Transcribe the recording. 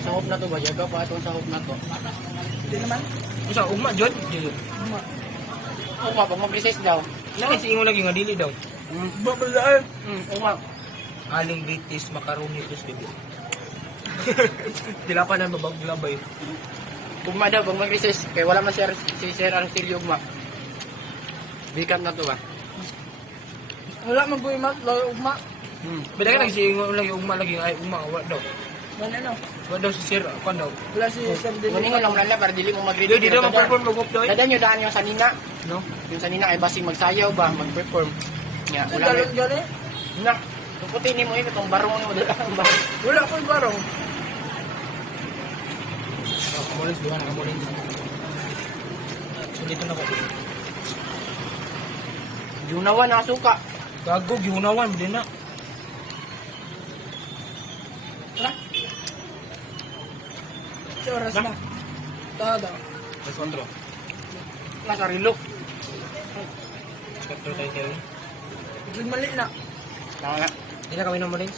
Sa hop na to ba? Jaga pa itong sa hop na to. Hindi naman. Isa, ugma, Jod. Uma, pag mag-recess daw. Kasi ingo lagi nga dili daw. Babala eh. Uma. Aling British macaroni plus bibi. Tila pa na mabaglabay. Ugma daw, pag mag-recess. Kaya wala man si Sir Arcilio Ugma. Bikam na to ba? Wala mag-uimat. Ugma. Beda ka nagsi ingo lagi ugma lagi ay ugma wa daw. Ano? Wa daw si Sir ako daw. Wala si Sir Dili. Kuningon lang nila para dili mo Di mag-recess. di daw mag-perform mag-up daw. Dadan yung daan yung sanina. No? Yung sanina ay basing magsayaw ba, mag-perform. Nga, Ang wala na. galon-galon. Na, tuputin ni mo yun, itong barong mo dala ang barong. Wala ko yung barong. Kamulins buwan na kamulins. So dito na ko. Yunawan na suka. Gago gihunawan din na. Tara. Ito oras na. Tada. Resondro. Nasa rilok. Skepto tayo kayo. Mali na. Nga. Hindi na kami na mulins.